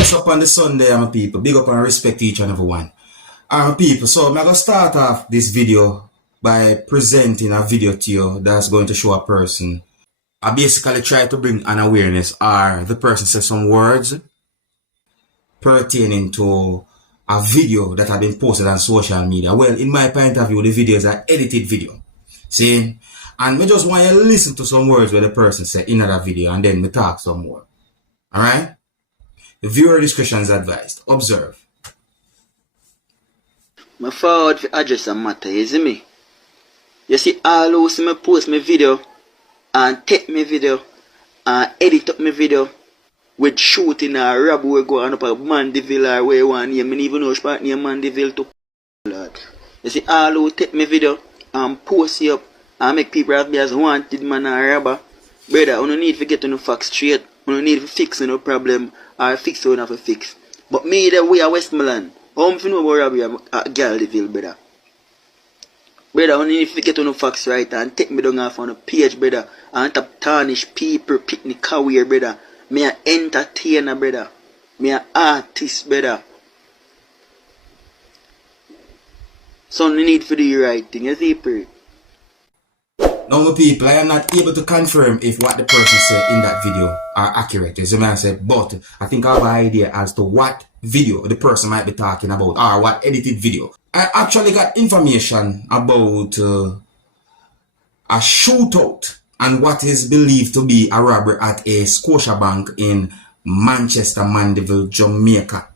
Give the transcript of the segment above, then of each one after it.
Bless up on the Sunday, my people. Big up and respect each and every one. My people, so I'm going to start off this video by presenting a video to you that's going to show a person. I basically try to bring an awareness, or the person says some words pertaining to a video that have been posted on social media. Well, in my point of view, the video is an edited video. See? And we just want you to listen to some words where the person said in that video, and then we talk some more. Alright? Viewer discretion is advised. Observe. My forward for address a matter, you see me? You see all who see me post my video and take my video and edit up my video with shooting or rob we go on up a Mandeville or where you want name. I don't even know which part near Mandeville to Lord. You see all who take my video and post it up and make people have me as wanted man or robber. Brother, you don't need to get on the facts straight. You don't need to fix no problem or fix what you have to fix. But me the way a Westmoreland, how am I know about robbery at Galdeville, brother? Brother, you need to get on the facts right and take me down off on the page, brother, and to tarnish people, picnic career, brother. Me a entertainer, brother. Me a artist, brother. So you need to do the right thing, you see, bro? Now, my people, I am not able to confirm if what the person said in that video are accurate, as the man said, but I think I have an idea as to what video the person might be talking about, or what edited video. I actually got information about a shootout and what is believed to be a robbery at a Scotiabank in Manchester, Mandeville, Jamaica.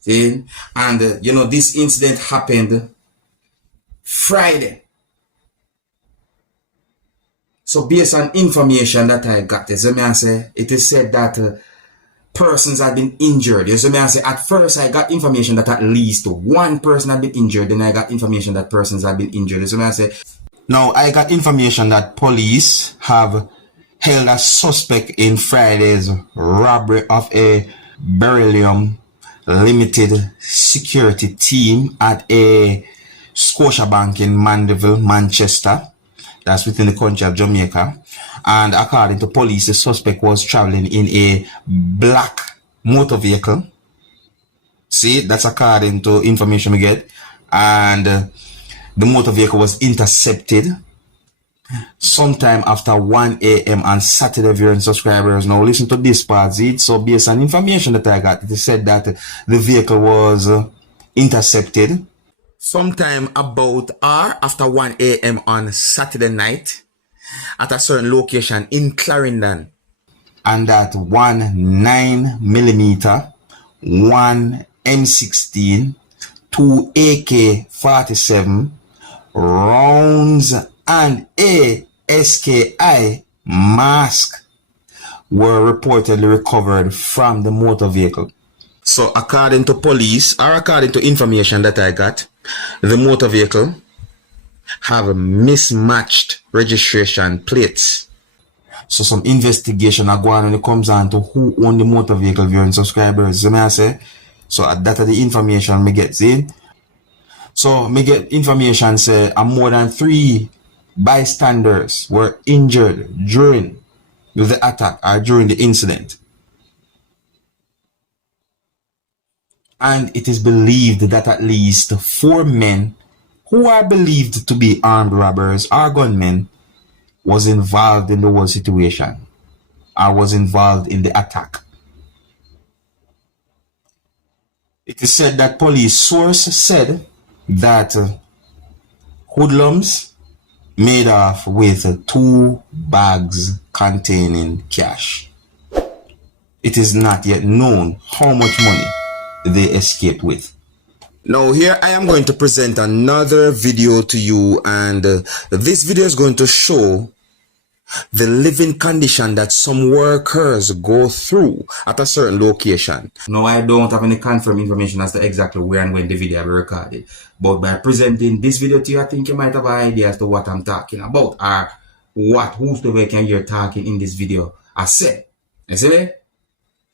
See? And, this incident happened Friday. So based on information that I got, as I say, it is said that persons have been injured. As I say, at first I got information that at least one person had been injured. Then I got information that persons have been injured. As I say, now I got information that police have held a suspect in Friday's robbery of a Beryllium Limited security team at a Scotiabank in Mandeville, Manchester. That's within the country of Jamaica. And according to police, the suspect was traveling in a black motor vehicle. See, that's according to information we get. And the motor vehicle was intercepted sometime after 1 a.m. on Saturday. Viewing subscribers, now listen to this part. See? So based on information that I got, it said that the vehicle was intercepted sometime about or after 1 a.m. on Saturday night at a certain location in Clarendon. And that 1 9mm, 1 M16, 2 AK-47 rounds and a SKI mask were reportedly recovered from the motor vehicle. So according to police, or according to information that I got, the motor vehicle have mismatched registration plates. So some investigation are going on when it comes on to who owned the motor vehicle, viewing subscribers. So may I say, so that are the information me get, see? So me get information say more than 3 bystanders were injured during the attack or during the incident. And it is believed that at least 4 men who are believed to be armed robbers or gunmen was involved in the whole situation, or was involved in the attack. It is said that police source said that hoodlums made off with 2 bags containing cash. It is not yet known how much money they escaped with. Now here I am going to present another video to you, and this video is going to show the living condition that some workers go through at a certain location. Now I don't have any confirmed information as to exactly where and when the video will be recorded, but by presenting this video to you, I think you might have an idea as to what I'm talking about, or what whosoever can hear talking in this video I said. You see me?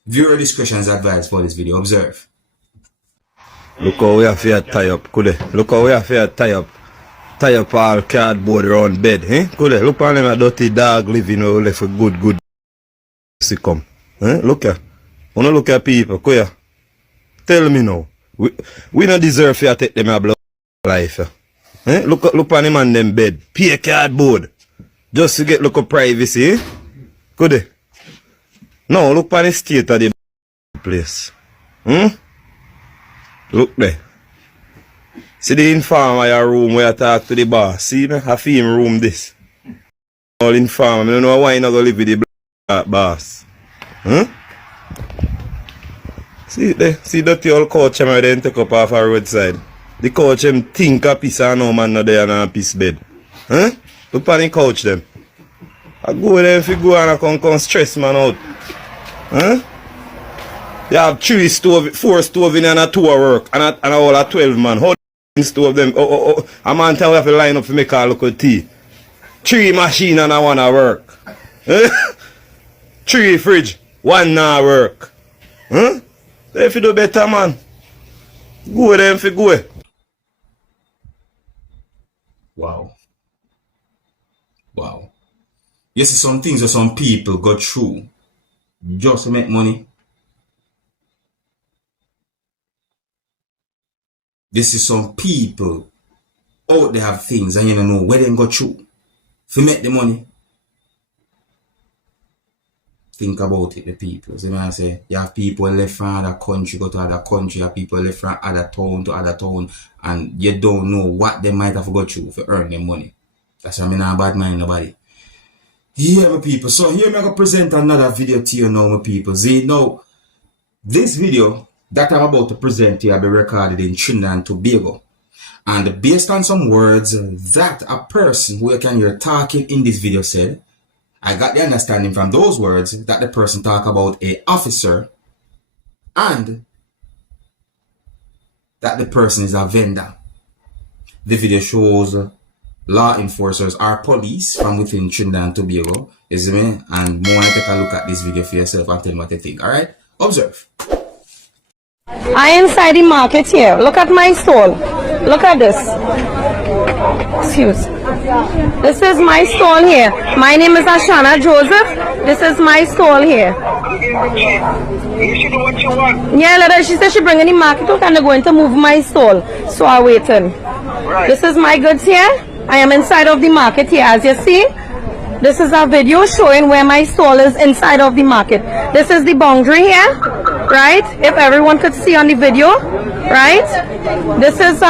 Viewer discretion is advised for this video. Observe. Look how we have to tie up, could they? Look how we have to tie up all cardboard around bed, eh? Could they? Look on them a dirty dog living where left a good see come. Eh? Look here. Wanna look at people, Koya. Tell me now. We don't deserve to take them a blood life. Eh? Look on him on them bed. Pay cardboard. Just to get look of privacy, eh? Could they? No, look on the state of the place. Look there. See the informer your room where I talk to the boss. See me? I feel him room this. All informer. I don't know why you not go live with the boss. See there. See that old couch where they take up off our roadside. The couch him think a piece and no man not there on a piece bed. Look on the couch them. I go there if you go and I come stress man out. You have 4 stove in and a 2 work and all a 12 man. How stove them? A man tell you have to line up to make a look of tea. 3 machine and a 1 a work. 3 fridge, 1 na work. So if you do better man, go there if you go. Wow. Wow. You see some things that some people go through just to make money. This is some people out there have things and you don't know where they go through to make the money. Think about it, the people. So I say, you have people left from other country, go to other country, you have people left from other town to other town, and you don't know what they might have got through to earn their money. That's why I'm not bad mind nobody. Yeah, my people. So here I'm going to present another video to you now, my people. See, now, this video that I'm about to present to you will be recorded in Trinidad and Tobago. And based on some words that a person who you can hear talking in this video said, I got the understanding from those words that the person talk about a officer and that the person is a vendor. The video shows law enforcers or police from within Trinidad and Tobago, you see me? And more take a look at this video for yourself and tell me what you think, alright? Observe. I am inside the market here. Look at my stall. Look at this. Excuse. This is my stall here. My name is Ashana Joseph. This is my stall here. You should do what you want. Yeah, later she said she bringing the market out and they're going to move my stall. So I'm waiting. Right. This is my goods here. I am inside of the market here. As you see, this is a video showing where my stall is inside of the market. This is the boundary here, right? If everyone could see on the video, right? This is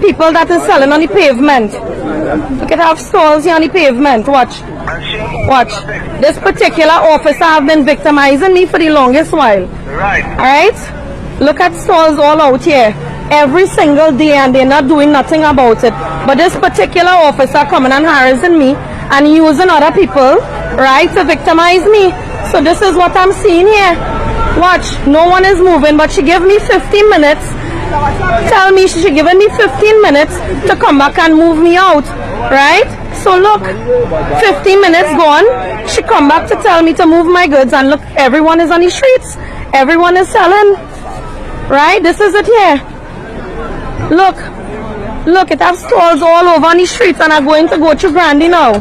people that is selling on the pavement. Look at have stalls here on the pavement. Watch. Watch. This particular officer have been victimizing me for the longest while. Right. Alright? Look at stalls all out here. Every single day and they're not doing nothing about it. But this particular officer coming and harassing me and using other people, right, to victimize me. So this is what I'm seeing here. Watch, no one is moving, but she gave me 15 minutes. Tell me she given me 15 minutes to come back and move me out, right? So look, 15 minutes gone. She come back to tell me to move my goods, and look, everyone is on the streets. Everyone is selling, right? This is it here. Look, it have stalls all over on the streets, and I'm going to go to Grandy now.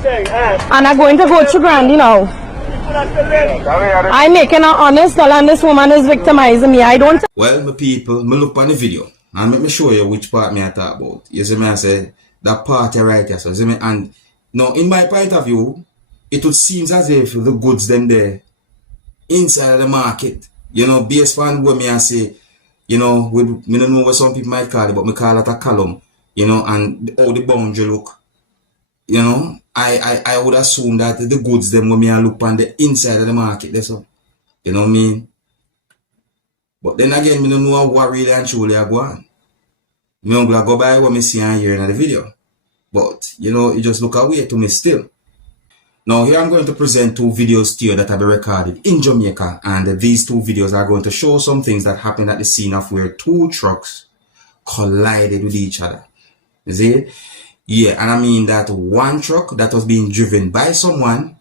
I'm making an honest dollar and this woman is victimizing me. I don't. Well, my people, me look on the video and let me show you which part me I talk about. You see me, I say that part right here. So you see me, and now in my point of view, it would seem as if the goods them there inside of the market. You know, based on what me I say, you know, me don't know what some people might call it, but me call it a column. You know, and how the boundary look. You know, I would assume that the goods them when me I look on the inside of the market, that's all. You know what I mean? But then again, me don't know what really and truly I go on. Me don't go by what me see and hear in the video. But, you know, it just look away to me still. Now, here I'm going to present 2 videos to you that have been recorded in Jamaica. And these 2 videos are going to show some things that happened at the scene of where 2 trucks collided with each other. You see? Yeah, and I mean that one truck that was being driven by someone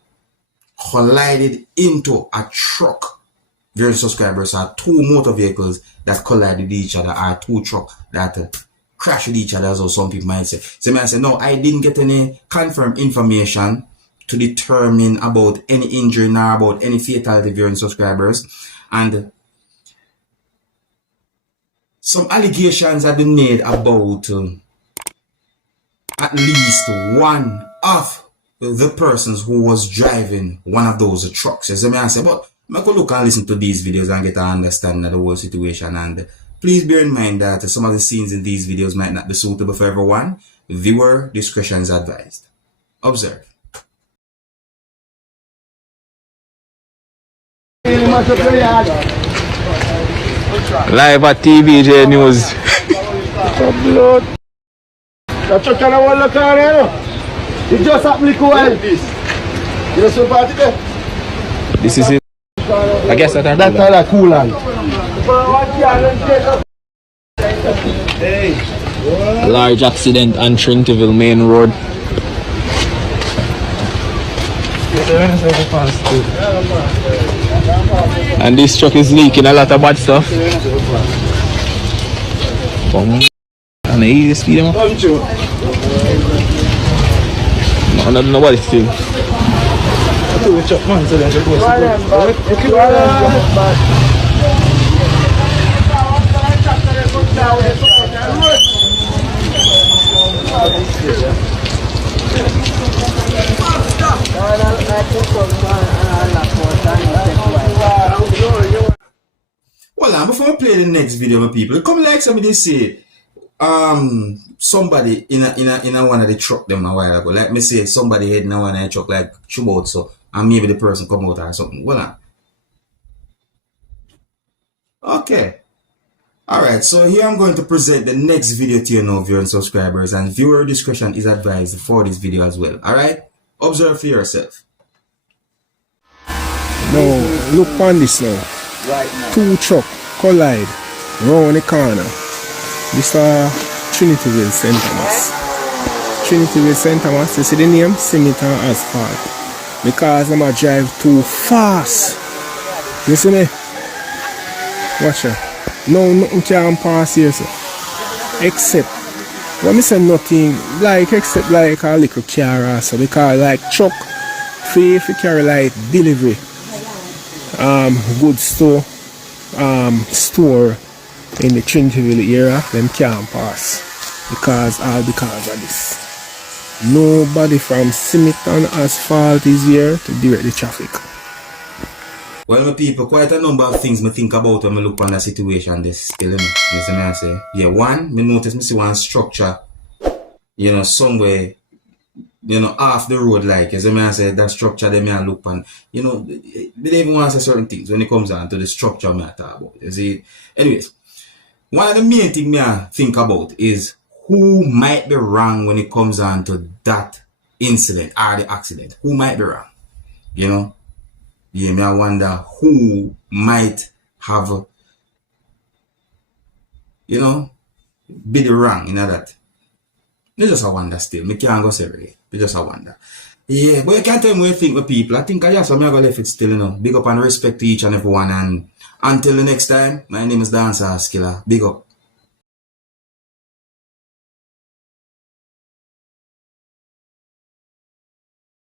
collided into a truck. Very subscribers are 2 motor vehicles that collided with each other, are 2 trucks that crashed with each other, as some people might say. So I say, no, I didn't get any confirmed information to determine about any injury nor about any fatality, viewing subscribers. And some allegations have been made about at least one of the persons who was driving one of those trucks. As I say, but I could look and listen to these videos and get an understanding of the whole situation. And please bear in mind that some of the scenes in these videos might not be suitable for everyone. Viewer discretion is advised. Observe. Live at TVJ News. The truck can hold the car, you know. It just happened to well. You know some party there? This is it. I guess that's That's coolant. large accident on Trinity Main Road. And this truck is leaking a lot of bad stuff. And the easy speed, man. I don't know what it's doing. Well, before I play the next video, my people, come like somebody say, somebody in a one of the truck them a while ago. Like me say, somebody heading in one of the truck like Chubot, so and maybe the person come out or something. Well, okay. Alright, so here I'm going to present the next video to you now, viewers and subscribers, and viewer discretion is advised for this video as well. Alright? Observe for yourself. Now, look on this now. Right now. Two truck collide round the corner. This is Trinityville St. Thomas. Trinityville St. Thomas, you see the name? Cement and Asphalt. Because I'm a drive too fast. You see me? Watch out. No, nothing can pass here, sir. Except, when I say nothing, like, except like a little car also. Because like truck, if you carry like delivery, goods store in the Trinityville area, them can't pass because of this. Nobody from cement and asphalt is here to direct the traffic. Well, my people, quite a number of things I think about when I look on the situation this still, you see me I say? Yeah, one, I notice I see one structure, you know, somewhere, you know, off the road, like, you see me I say, that structure they may look on, you know, they don't even want to say certain things when it comes down to the structure I talk about, you see? Anyways, one of the main things I think about is who might be wrong when it comes down to that incident or the accident. Who might be wrong, you know? Yeah, me I wonder who might have, you know, be the wrong in that. It's just a wonder still. Me can't go say really. It's just a wonder. Yeah, but you can't tell me what you think with people. I think I just I'm gonna leave it still, you know. Big up and respect to each and everyone, and until the next time, my name is Dancehall Skilla. Big up.